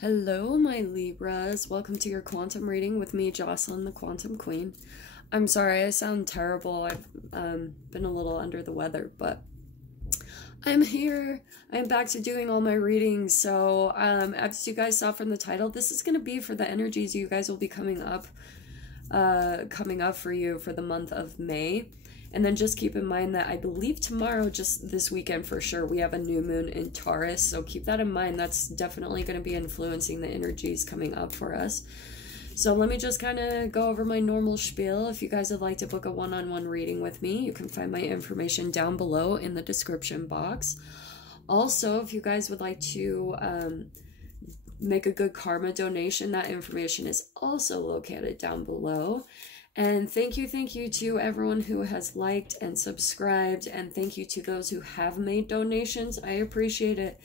Hello, my Libras. Welcome to your quantum reading with me, Jocelyn, the Quantum Queen. I'm sorry, I sound terrible. I've been a little under the weather, but I'm here. I'm back to doing all my readings. So, as you guys saw from the title, this is going to be for the energies you guys will be coming up for you for the month of May. And then just keep in mind that I believe tomorrow, just this weekend for sure, we have a new moon in Taurus. So keep that in mind. That's definitely going to be influencing the energies coming up for us. So let me just kind of go over my normal spiel. If you guys would like to book a one-on-one reading with me, you can find my information down below in the description box. Also, if you guys would like to make a good karma donation, that information is also located down below. And thank you to everyone who has liked and subscribed, and thank you to those who have made donations. I appreciate it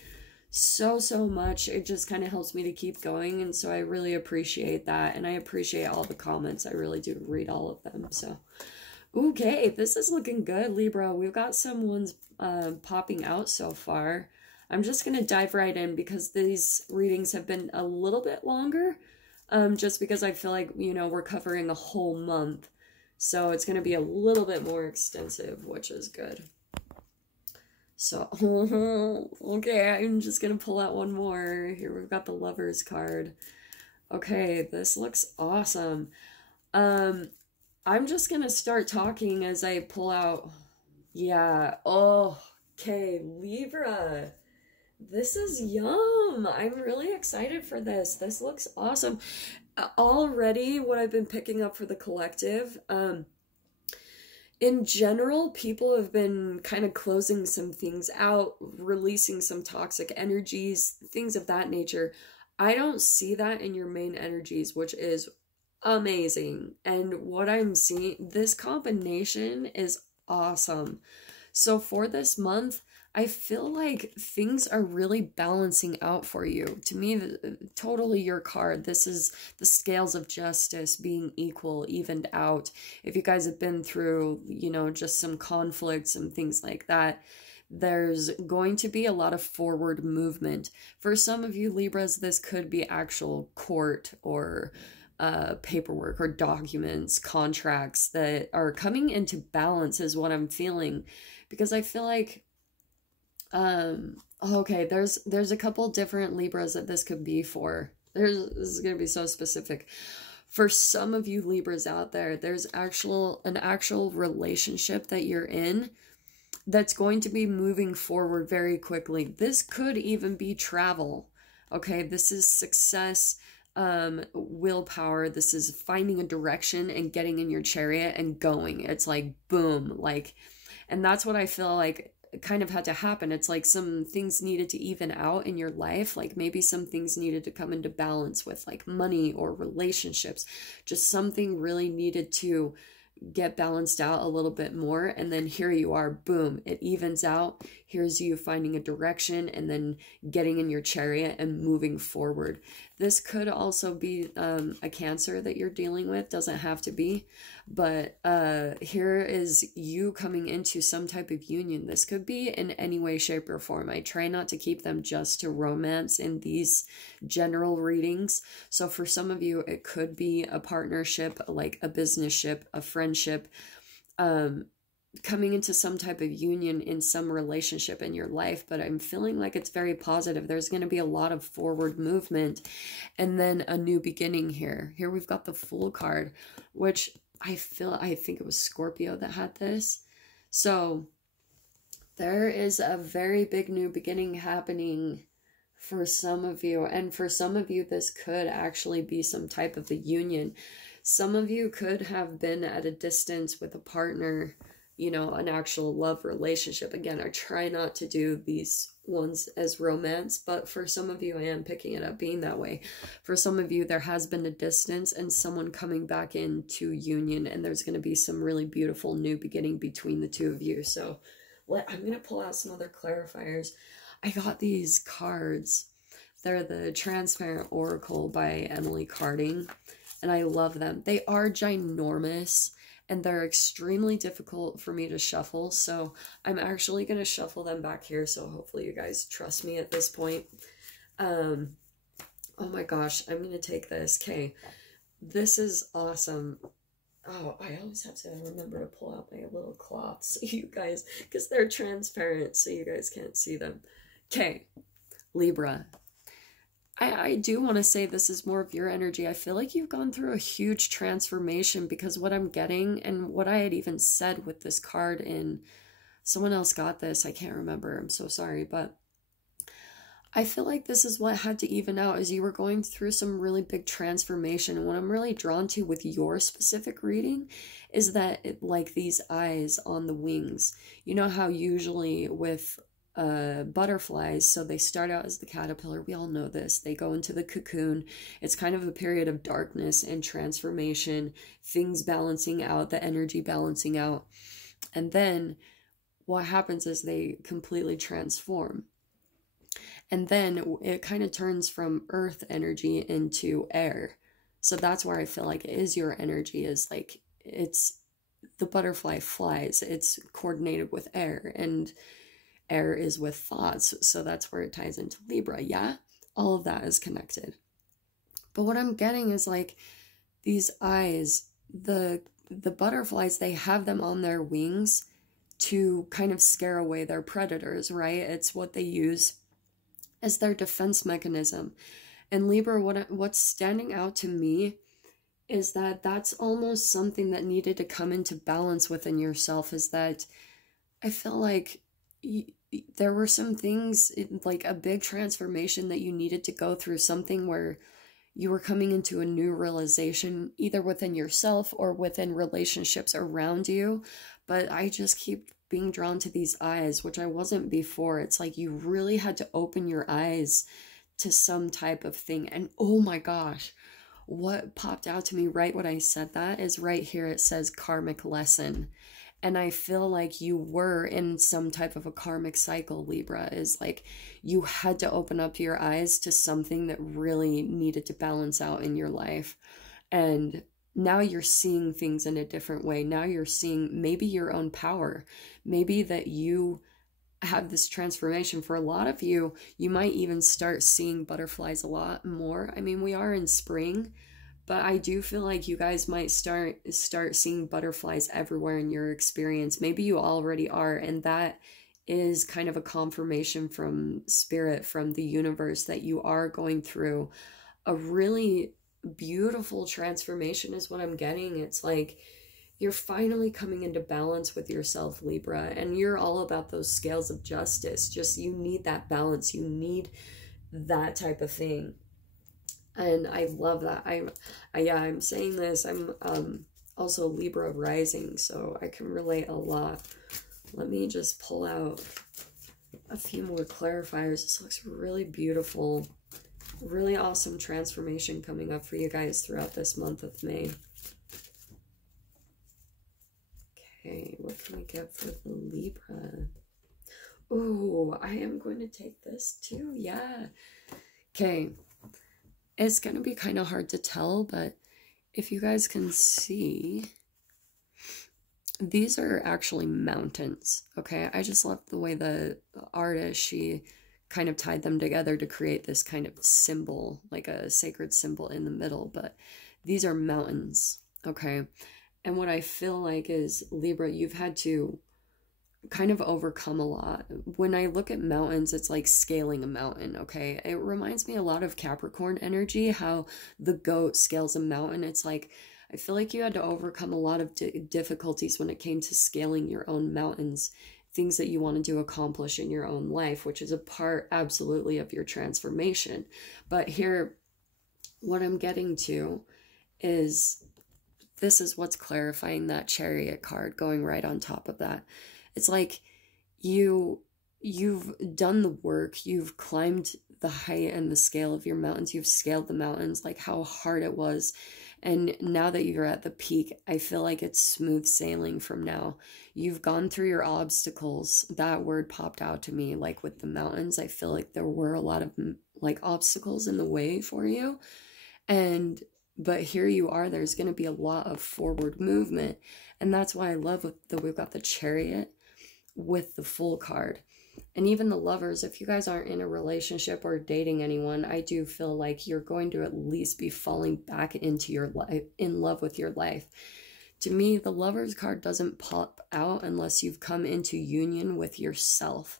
so much. It just kind of helps me to keep going, and so I really appreciate that, and I appreciate all the comments. I really do read all of them. So okay, this is looking good, Libra. We've got some ones popping out so far. I'm just gonna dive right in because these readings have been a little bit longer. Just because I feel like, you know, we're covering a whole month. So it's going to be a little bit more extensive, which is good. So, okay, I'm just going to pull out one more. Here we've got the Lover's card. Okay, this looks awesome. I'm just going to start talking as I pull out. Yeah, oh, okay, Libra. This is yum. I'm really excited for this. This looks awesome. Already, what I've been picking up for the collective, in general, people have been kind of closing some things out, releasing some toxic energies, things of that nature. I don't see that in your main energies, which is amazing. And what I'm seeing, this combination is awesome. So for this month, I feel like things are really balancing out for you. To me, totally your card. This is the scales of justice being equal, evened out. If you guys have been through, you know, just some conflicts and things like that, there's going to be a lot of forward movement. For some of you Libras, this could be actual court or paperwork or documents, contracts that are coming into balance is what I'm feeling. Because I feel like okay, there's a couple different Libras that this could be for. This is going to be so specific. For some of you Libras out there, there's an actual relationship that you're in that's going to be moving forward very quickly. This could even be travel. Okay, this is success, willpower. This is finding a direction and getting in your chariot and going. It's like boom, like, and that's what I feel like kind of had to happen. It's like some things needed to even out in your life. Like maybe some things needed to come into balance with like money or relationships. Just something really needed to get balanced out a little bit more, and then here you are, boom, it evens out. Here's you finding a direction and then getting in your chariot and moving forward. This could also be a Cancer that you're dealing with, doesn't have to be, but here is you coming into some type of union. This could be in any way, shape, or form. I try not to keep them just to romance in these general readings. So for some of you, it could be a partnership, like a business ship, a friendship, coming into some type of union in some relationship in your life. But I'm feeling like it's very positive. There's going to be a lot of forward movement and then a new beginning here. Here we've got the Fool card, which I think it was Scorpio that had this. So there is a very big new beginning happening for some of you. And for some of you, this could actually be some type of a union. Some of you could have been at a distance with a partner, you know, an actual love relationship. Again, I try not to do these ones as romance, but for some of you, I am picking it up being that way. For some of you, there has been a distance and someone coming back into union, and there's going to be some really beautiful new beginning between the two of you. So I'm going to pull out some other clarifiers. I got these cards. They're the Transparent Oracle by Emily Carding, and I love them. They are ginormous, and they're extremely difficult for me to shuffle, so I'm actually going to shuffle them back here, so hopefully you guys trust me at this point. Oh my gosh, I'm gonna take this. Okay, this is awesome. Oh, I always have to remember to pull out my little cloths, you guys, because they're transparent, so you guys can't see them. Okay, Libra. I do want to say this is more of your energy. I feel like you've gone through a huge transformation, because what I'm getting, and what I had even said with this card in, someone else got this, I can't remember, I'm so sorry, but I feel like this is what had to even out, is you were going through some really big transformation. And what I'm really drawn to with your specific reading is that like these eyes on the wings. You know how usually with butterflies, so they start out as the caterpillar. We all know this. They go into the cocoon. It's kind of a period of darkness and transformation, things balancing out, the energy balancing out. And then what happens is they completely transform. And then it kind of turns from earth energy into air. So that's where I feel like it is your energy, is like, it's the butterfly flies, it's coordinated with air, and air is with thoughts. So that's where it ties into Libra. Yeah, all of that is connected. But what I'm getting is like these eyes, the butterflies, they have them on their wings to kind of scare away their predators, right? It's what they use as their defense mechanism. And Libra, what's standing out to me is that that's almost something that needed to come into balance within yourself, is that I feel like there were some things, like a big transformation that you needed to go through, something where you were coming into a new realization, either within yourself or within relationships around you. But I just keep being drawn to these eyes, which I wasn't before. It's like you really had to open your eyes to some type of thing. And oh my gosh, what popped out to me right when I said that is right here. It says karmic lesson. And I feel like you were in some type of a karmic cycle, Libra, is like you had to open up your eyes to something that really needed to balance out in your life. And now you're seeing things in a different way. Now you're seeing maybe your own power, maybe that you have this transformation. For a lot of you, you might even start seeing butterflies a lot more. I mean, we are in spring, but I do feel like you guys might start seeing butterflies everywhere in your experience. Maybe you already are, and that is kind of a confirmation from spirit, from the universe, that you are going through a really beautiful transformation is what I'm getting. It's like you're finally coming into balance with yourself, Libra, and you're all about those scales of justice. Just you need that balance. You need that type of thing. And I love that. I'm saying this. I'm also Libra rising, so I can relate a lot. Let me just pull out a few more clarifiers. This looks really beautiful. Really awesome transformation coming up for you guys throughout this month of May. Okay, what can we get for the Libra? Oh, I am going to take this too. Yeah. Okay. It's going to be kind of hard to tell, but if you guys can see, these are actually mountains. Okay. I just love the way the artist, she kind of tied them together to create this kind of symbol, like a sacred symbol in the middle, but these are mountains, okay? And what I feel like is, Libra, you've had to kind of overcome a lot. When I look at mountains, it's like scaling a mountain, okay? It reminds me a lot of Capricorn energy, how the goat scales a mountain. It's like, I feel like you had to overcome a lot of difficulties when it came to scaling your own mountains, things that you wanted to accomplish in your own life, which is a part absolutely of your transformation. But here, what I'm getting to is, this is what's clarifying that Chariot card going right on top of that. It's like you've done the work, you've climbed the height and the scale of your mountains, you've scaled the mountains, like how hard it was. And now that you're at the peak, I feel like it's smooth sailing from now. You've gone through your obstacles. That word popped out to me, like with the mountains. I feel like there were a lot of like obstacles in the way for you. But here you are, there's going to be a lot of forward movement. And that's why I love that we've got the Chariot with the Fool card. And even the lovers, if you guys aren't in a relationship or dating anyone, I do feel like you're going to at least be falling back into your life, in love with your life. To me, the Lovers card doesn't pop out unless you've come into union with yourself.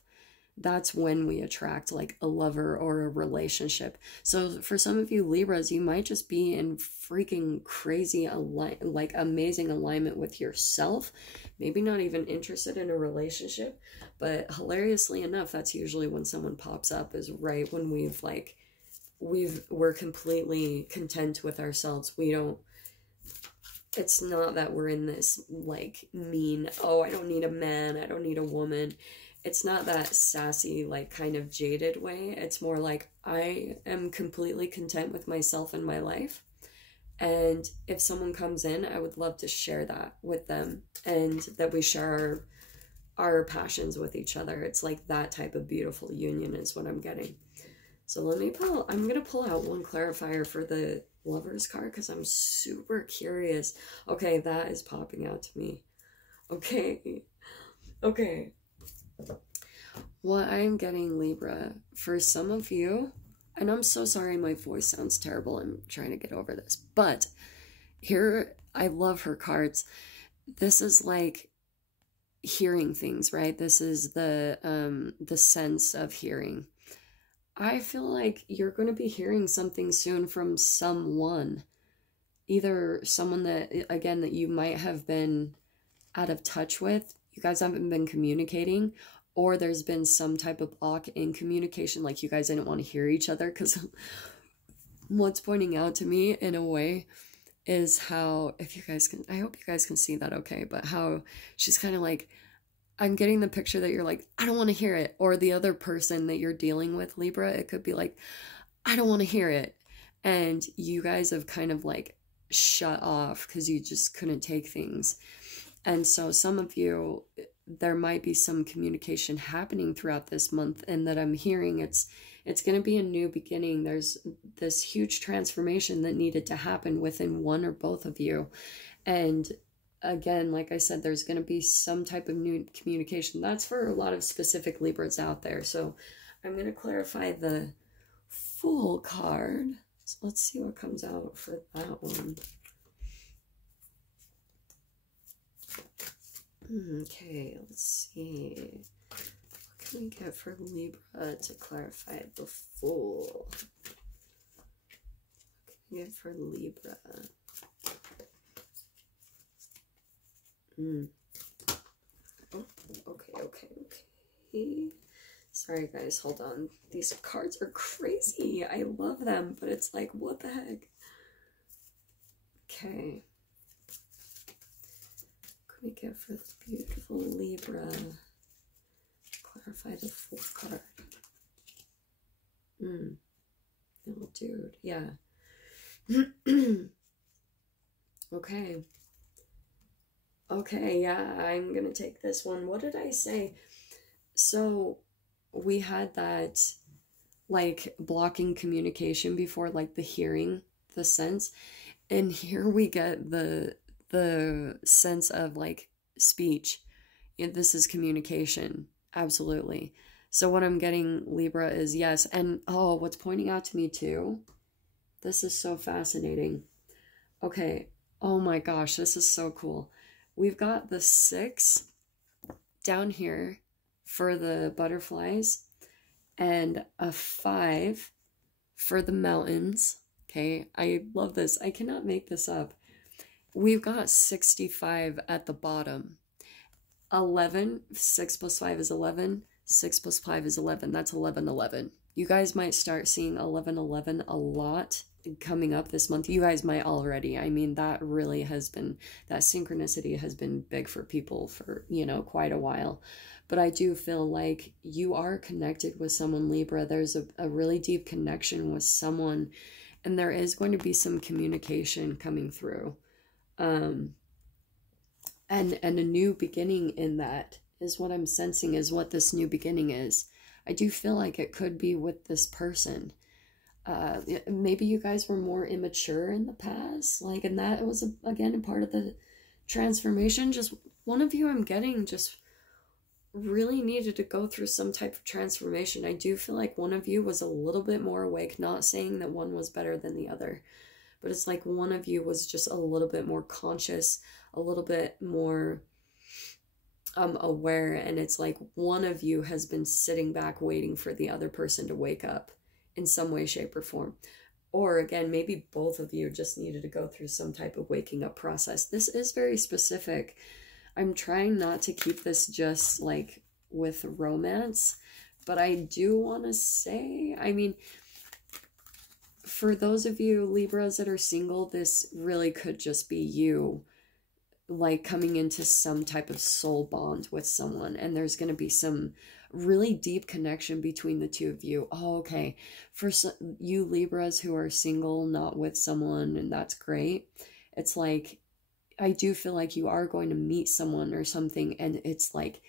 That's when we attract like a lover or a relationship. So for some of you Libras, you might just be in freaking crazy, like amazing alignment with yourself. Maybe not even interested in a relationship, but hilariously enough, that's usually when someone pops up, is right when we're completely content with ourselves. It's not that we're in this like mean, oh, I don't need a man, I don't need a woman. It's not that sassy, like kind of jaded way. It's more like I am completely content with myself and my life. And if someone comes in, I would love to share that with them, and that we share our passions with each other. It's like that type of beautiful union is what I'm getting. So I'm going to pull out one clarifier for the Lovers card because I'm super curious. Okay, that is popping out to me. Okay. What I'm getting, Libra, for some of you, and I'm so sorry my voice sounds terrible, I'm trying to get over this, but here, I love her cards. This is like hearing things, right? This is the sense of hearing. I feel like you're going to be hearing something soon from someone. Either someone that, again, that you might have been out of touch with, you guys haven't been communicating, or there's been some type of block in communication, like you guys didn't want to hear each other, because what's pointing out to me in a way is how, if you guys can, I hope you guys can see that okay, but how she's kind of like, I'm getting the picture that you're like, I don't want to hear it. Or the other person that you're dealing with, Libra, it could be like, I don't want to hear it. And you guys have kind of like shut off because you just couldn't take things. And so some of you, there might be some communication happening throughout this month, and that I'm hearing it's going to be a new beginning. There's this huge transformation that needed to happen within one or both of you. And again, like I said, there's going to be some type of new communication. That's for a lot of specific Libras out there. So I'm going to clarify the Fool card. So let's see what comes out for that one. Okay, let's see. What can we get for Libra to clarify the Fool? What can we get for Libra? Oh, okay. Sorry guys, hold on. These cards are crazy. I love them, but it's like, what the heck? Okay. What can we get for the beautiful Libra? Clarify the Fool card. Oh, dude, yeah. Okay, yeah, I'm gonna take this one. What did I say? So we had that like blocking communication before, like the hearing, the sense, and here we get the sense of like speech. This is communication, absolutely. So what I'm getting, Libra, is yes. And oh, what's pointing out to me too, this is so fascinating. Okay, oh my gosh, this is so cool. We've got the 6 down here for the butterflies, and a 5 for the mountains. Okay, I love this. I cannot make this up. We've got 65 at the bottom. 11, 6 plus 5 is 11. 6 plus 5 is 11. That's 1111. You guys might start seeing 1111 a lot coming up this month. You guys might already. I mean, that really has been, that synchronicity has been big for people for, quite a while. But I do feel like you are connected with someone, Libra. There's a really deep connection with someone, and there is going to be some communication coming through. And a new beginning in that is what I'm sensing, is what this new beginning is. I do feel like it could be with this person. Maybe you guys were more immature in the past, like, and that was again a part of the transformation. Just one of you, I'm getting, just really needed to go through some type of transformation. I do feel like one of you was a little bit more awake, not saying that one was better than the other, but it's like one of you was just a little bit more conscious, a little bit more aware, and it's like one of you has been sitting back waiting for the other person to wake up in some way, shape, or form. Or again, maybe both of you just needed to go through some type of waking up process. This is very specific. I'm trying not to keep this just like with romance, but I do want to say, I mean, for those of you Libras that are single, this really could just be you like coming into some type of soul bond with someone, and there's going to be some really deep connection between the two of you. Oh, okay. For you Libras who are single, not with someone, and that's great. It's like, I do feel like you are going to meet someone or something, and it's like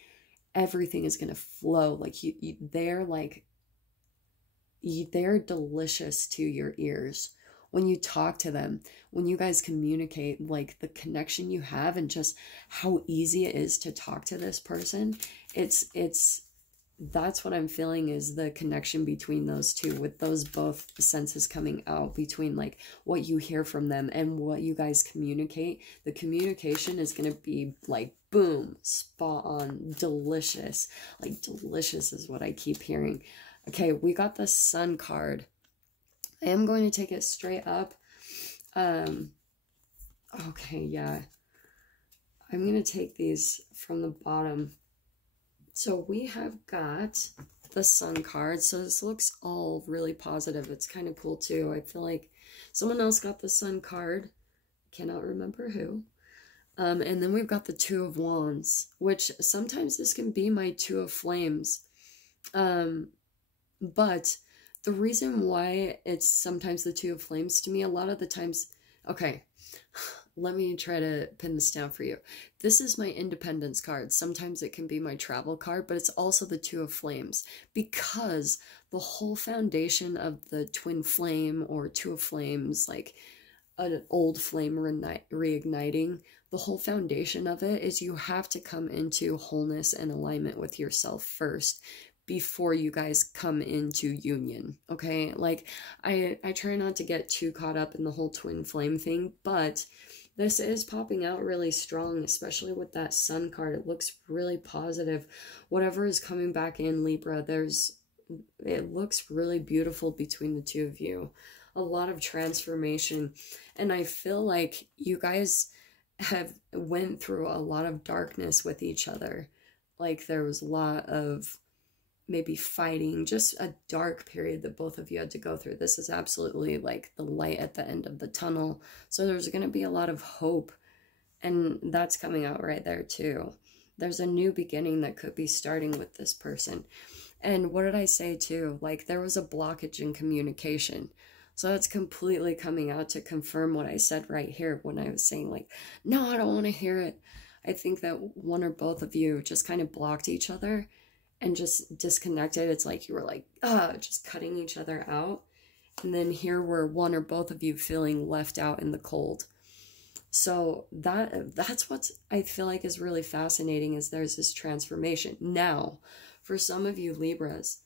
everything is going to flow. Like they're delicious to your ears. When you talk to them, when you guys communicate, like the connection you have and just how easy it is to talk to this person, that's what I'm feeling is the connection between those two, with those both senses coming out between like what you hear from them and what you guys communicate. The communication is going to be like, boom, spot on, delicious. Like delicious is what I keep hearing. Okay, we got the Sun card. I am going to take it straight up. Okay, yeah. I'm going to take these from the bottom. So we have got the Sun card. So this looks all really positive. It's kind of cool too. I feel like someone else got the Sun card. Cannot remember who. And then we've got the Two of Wands, which sometimes this can be my Two of Flames. But the reason why it's sometimes the Two of Flames to me, a lot of the times, okay, let me try to pin this down for you. This is my Independence card. Sometimes it can be my travel card, but it's also the Two of Flames, because the whole foundation of the Twin Flame or Two of Flames, like an old flame reigniting, the whole foundation of it is you have to come into wholeness and alignment with yourself first before you guys come into union, okay? Like, I try not to get too caught up in the whole twin flame thing, but this is popping out really strong, especially with that Sun card. It looks really positive. Whatever is coming back in, Libra, it looks really beautiful between the two of you. A lot of transformation, and I feel like you guys have went through a lot of darkness with each other. Like, there was a lot of maybe fighting, just a dark period that both of you had to go through. This is absolutely like the light at the end of the tunnel. So there's going to be a lot of hope, and that's coming out right there too. There's a new beginning that could be starting with this person. And what did I say too? Like, there was a blockage in communication. So that's completely coming out to confirm what I said right here when I was saying like, no, I don't want to hear it. I think that one or both of you just kind of blocked each other and just disconnected. It's like you were like, just cutting each other out. And then here were one or both of you feeling left out in the cold. So that's what I feel like is really fascinating, is there's this transformation. Now, for some of you Libras,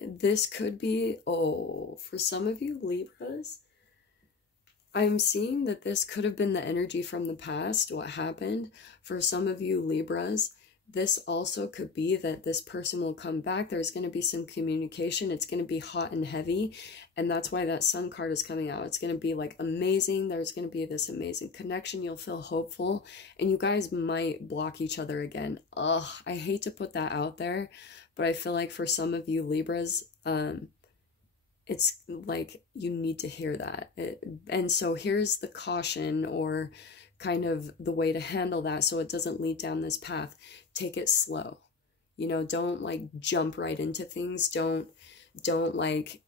this could be, for some of you Libras, I'm seeing that this could have been the energy from the past, what happened. For some of you Libras, this also could be that this person will come back. There's going to be some communication. It's going to be hot and heavy. And that's why that Sun card is coming out. It's going to be like amazing. There's going to be this amazing connection. You'll feel hopeful. And you guys might block each other again. Ugh, I hate to put that out there. But I feel like for some of you Libras, it's like you need to hear that. And so here's the caution, or kind of the way to handle that so it doesn't lead down this path. Take it slow. You know, don't like jump right into things. Don't like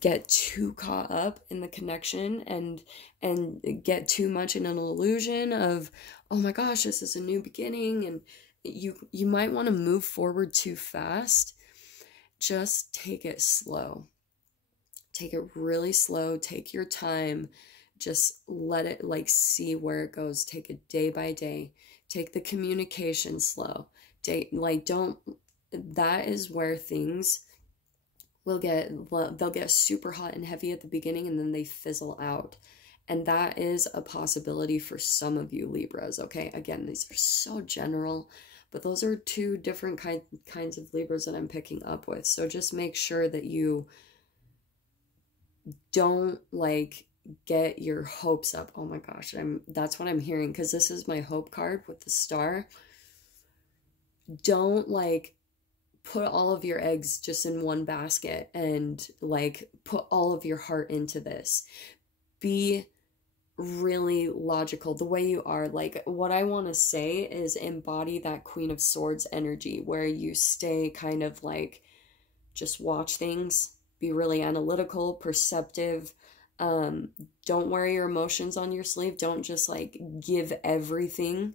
get too caught up in the connection and get too much in an illusion of, oh my gosh, this is a new beginning, and you might want to move forward too fast. Just take it slow. Take it really slow. Take your time. Just let it like see where it goes. Take it day by day. Take the communication slow. That is where things they'll get super hot and heavy at the beginning and then they fizzle out. And that is a possibility for some of you Libras, okay? Again, these are so general, but those are two different kinds of Libras that I'm picking up with. So just make sure that you don't like get your hopes up. Oh my gosh, that's what I'm hearing, because this is my hope card with the star. Don't like put all of your eggs just in one basket and like put all of your heart into this. Be really logical the way you are. Like, what I want to say is embody that Queen of Swords energy where you stay kind of like, just watch things, be really analytical, perceptive. Don't wear your emotions on your sleeve. Don't just like give everything.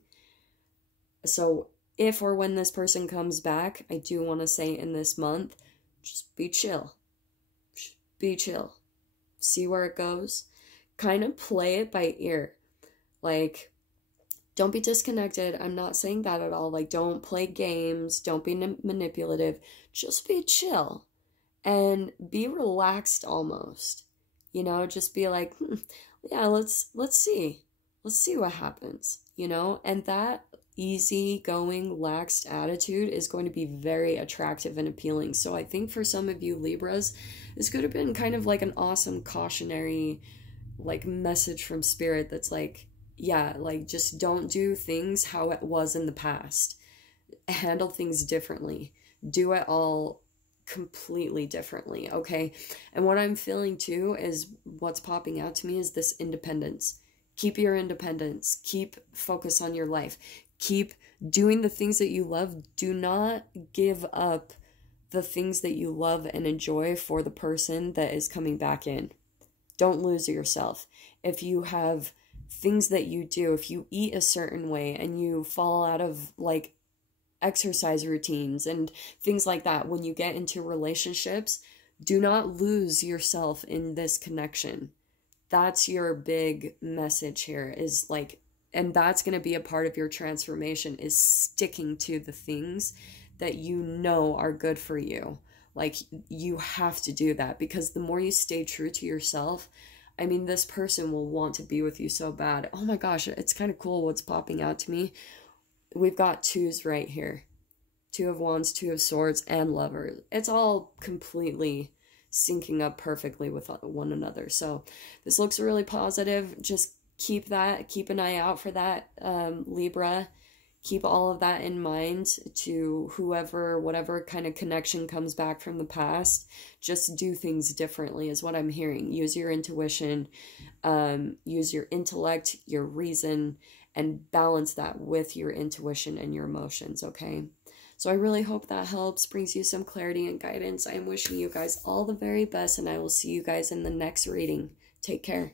So if or when this person comes back, I do want to say in this month, just be chill. Just be chill. See where it goes. Kind of play it by ear. Like, don't be disconnected. I'm not saying that at all. Like, don't play games. Don't be manipulative. Just be chill and be relaxed almost. You know, just be like, yeah, let's see. Let's see what happens, you know? And that easygoing, laxed attitude is going to be very attractive and appealing. So I think for some of you Libras, this could have been kind of like an awesome cautionary like message from spirit that's like, yeah, like just don't do things how it was in the past. Handle things differently. Do it all completely differently, okay? And what I'm feeling too is what's popping out to me is this independence. Keep your independence. Keep focus on your life. Keep doing the things that you love. Do not give up the things that you love and enjoy for the person that is coming back in. Don't lose yourself. If you have things that you do, if you eat a certain way and you fall out of like exercise routines and things like that, when you get into relationships, do not lose yourself in this connection. That's your big message here, is like, and that's going to be a part of your transformation, is sticking to the things that you know are good for you. Like, you have to do that, because the more you stay true to yourself, I mean, this person will want to be with you so bad. Oh my gosh, it's kind of cool what's popping out to me. We've got twos right here. Two of Wands, Two of Swords, and Lovers. It's all completely syncing up perfectly with one another. So this looks really positive. Just keep an eye out for that, Libra. Keep all of that in mind to whatever kind of connection comes back from the past. Just do things differently is what I'm hearing. Use your intuition, use your intellect, your reason, and balance that with your intuition and your emotions, okay? So I really hope that helps, brings you some clarity and guidance. I am wishing you guys all the very best, and I will see you guys in the next reading. Take care.